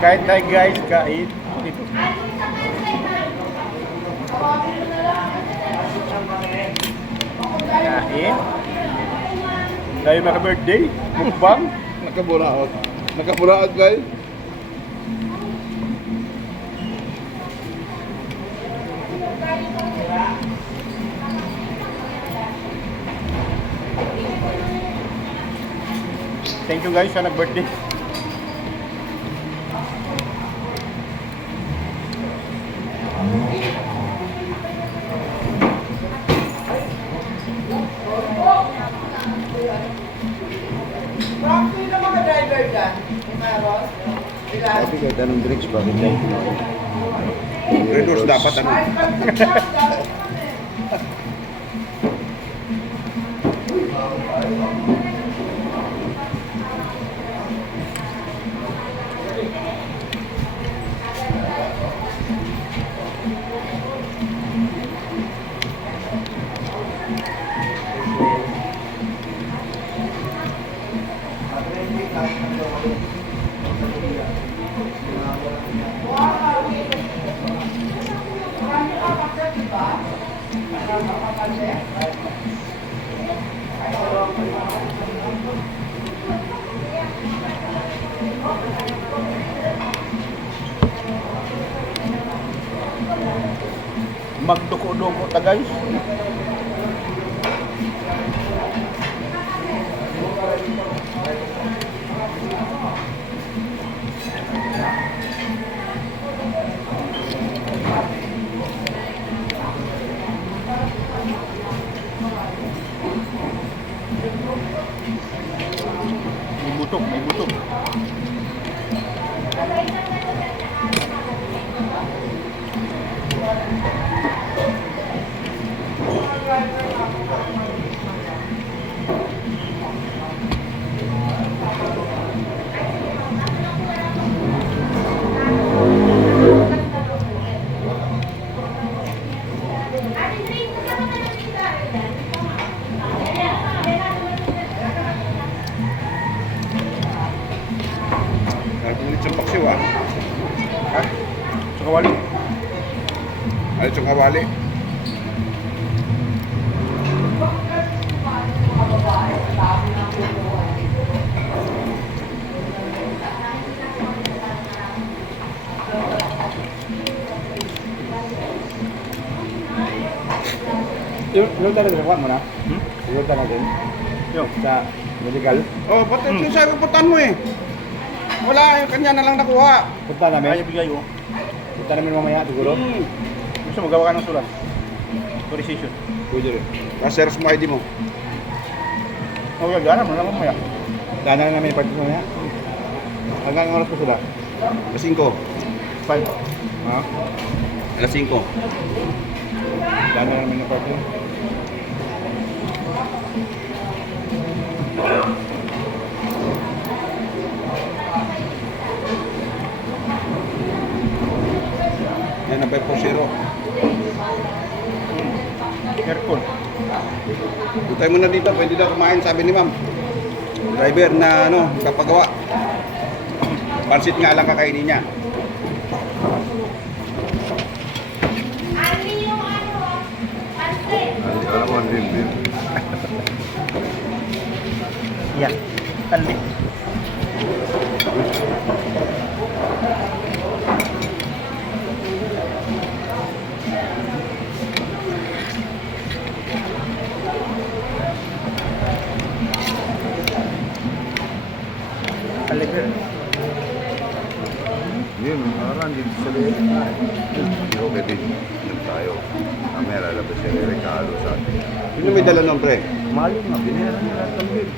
Kahit tayo guys, kahit dito. Kain. Tayo maka-birthday. Mukbang. Nakaburaot. Nakaburaot guys. Thank you guys sa nag-birthday. Sino mga driver dyan? Ross? Sabi kahit anong drinks, bakit yan? Red Horse dapat ano? Magduko-duko ta guys. May butok. Ulit sa paksiw ah. Ha? Tsaka wali. Alit sa kawali. Yung talaga nakuha mo na? Hmm? Yung talaga Yung. sa medical. Oh, pati yung sabi ko putan mo eh. Wala, yung kanya na lang nakuha. Punta Kaya namin. bigay ko. Punta namin mamaya siguro. Gusto mo gawa ka ng sulat. Authorization. Pwede rin. Kaseros mo ID mo. O gagana mo na mamaya. Dana lang namin yung party mamaya. Hanggang oras po sila. Alas 5. 5. Ha? Alas 5. Dana lang namin yung party. Yan ang 540. Aircon. Tutay mo na dito, pwede daw kumain, sabi ni ma'am. Driver na ano, kapagawa. Pansit nga lang kakainin niya. Ali yung ano, pansit. Alam mo, din. Yan. Tali. Tali. Yun, parang dito sa liit. Hindi ko pwede dito tayo. Mamaya lalabas si Regalo sa atin. Sino may dala ng pre? Mali nga, binera niya lahat ng bill.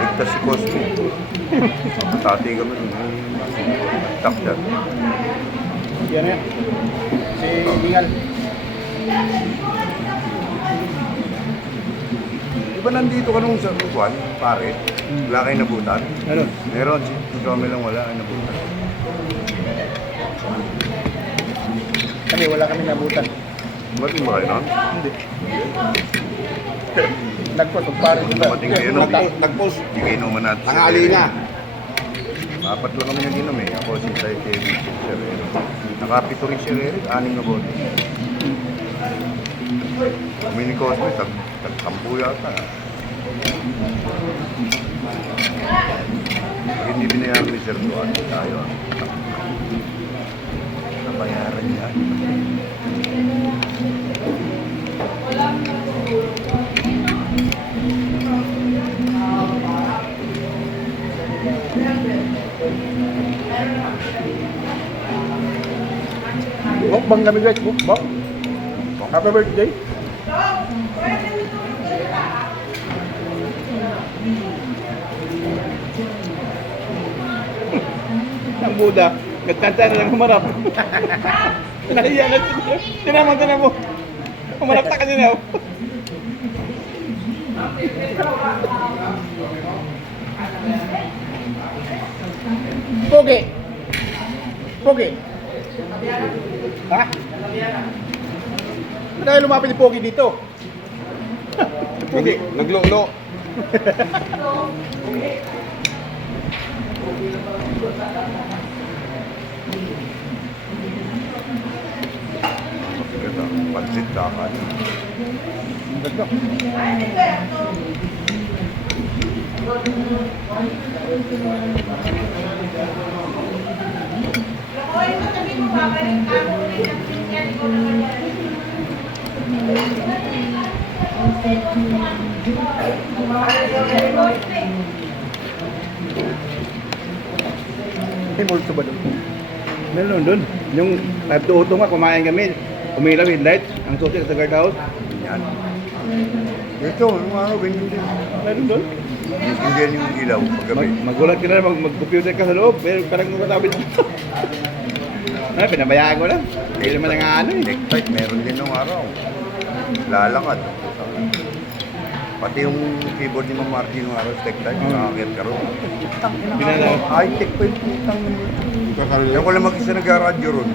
Ligtas si Cosmo. Matati kami nun. Nagtak dyan. Yan yan. Si Bingal. Di ba nandito ka nung sa Juan, pare? Wala kayo nabutan? Meron. Meron, si kami lang wala kayo nabutan. Kami wala kami nabutan. Ba't yung ba kayo nun? Hindi. Nagpasok pare ko ba? Dumating kayo nun. Nag-post. Hindi kayo naman natin. Tanghali na. Apat lang kami nag-inom eh. Ako, si Tay Kevin, si Sherero. Nakapito rin si Sherero, 6 na bote. Kami ni Cosme, tag-tampo yata. Pag hindi binayaran ni Sir Duan, tayo. Nabayaran niya. Mukbang kami guys, mukbang. Happy birthday. Ang Buddha, nagkanta na lang humarap. Nahiya na siya. Tinan mo. Humarap na kanina. Pogi. Pogi. Ha? Dahil lumapit ni Pogi dito. Pogi. Naglo-lo. Ito, pansit kakan. Ganda. Lokoy mo, sabi mo, babalik ka mo ulit ang sinyan ko na ganyan. May multo ba doon? Meron doon. Yung 5 to 8 nga, kumain kami. Umilaw yung light. Ang susi sa guardhouse. Yan. Ito, yung araw, ganyan din. Meron doon. Hindi yung ilaw paggabi. Magulat ka na mag-computer ka sa loob. Pero parang matabit mo. Ano, pinabayaan ko lang. Hindi naman ang ano eh. Next fight, meron din nung araw. Lalakad. Pati yung keyboard ni Ma'am Margie nung araw, tech time, nakakit ka ron. Pinala. High-tech pa yung putang. Yan ko lang mag-isa nag-radyo ron.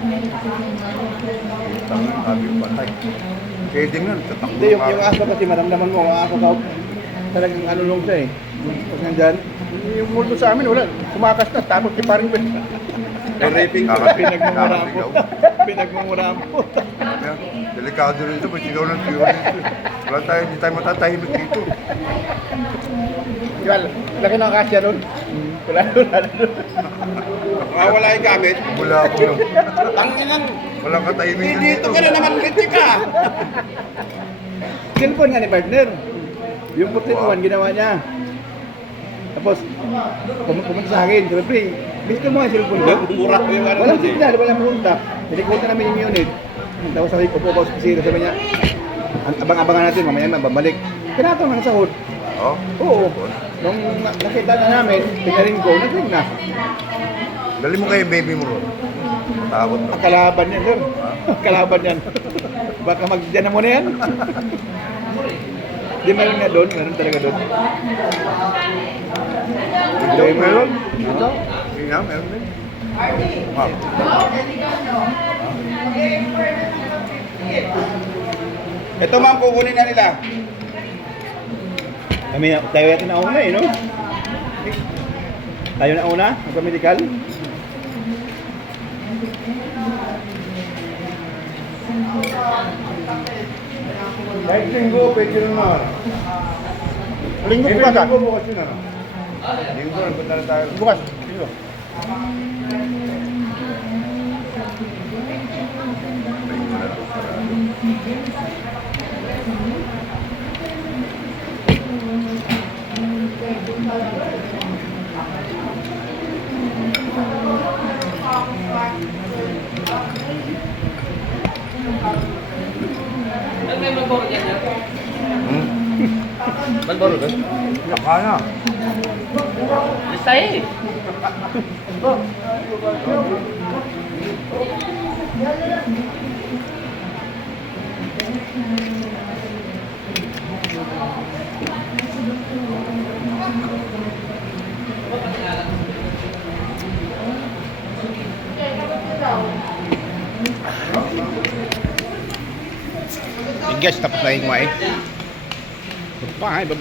Putang, sabi ko patay. Kaya din nga, tatakbo Hindi, yung aso kasi maramdaman mo, ang aso sa talagang ano lang siya eh. Pag nandyan, yung multo sa amin, wala. Kumakas na, tapos di parang Raping ko. pinagmumurahan po. Pinagmumurahan po. Delikado rin ito, sigaw ng pure ito. Wala tayo, hindi tayo matatahimik dito. Well, laki ng kasya nun. Wala doon. Wala yung gamit. Wala ako lang. Tanginang. Walang katahimikan Dito ka na naman ulit ka. Cellphone nga ni partner. Yung putlituan ginawa niya. Tapos, pumunta sa akin. Siyempre, gusto mo nga yung cellphone ko. Mura ko yung ano. Walang signal, walang punta. Pinikutan namin yung unit. Tapos sabi ko po sa opisina, sabi niya, abang-abangan natin, mamaya babalik. Kinatong ng sahod. Oh? Oo. Nung nakita na namin, pinaring ko, nag-ring na. Dali mo kayo baby mo ron. Takot na. Kalaban yan, sir. Kalaban yan. Baka magdyan mo na yan. Di meron nga doon, meron talaga doon. Ito, meron. Ito? Hindi nga, meron din. Ah. Ito ma'am, kukunin na nila. Kami, tayo natin na una eh, no? Tayo na una, magpa-medical. Kahit linggo, pwede naman. Linggo bukas ah. bukas yun ano? Linggo, nagpunta na tayo. Bukas. Linggo. Linggo na lang sarado. Malboro doon? Saka na. Listay eh. Guys, tapos na yung kumain. Bye.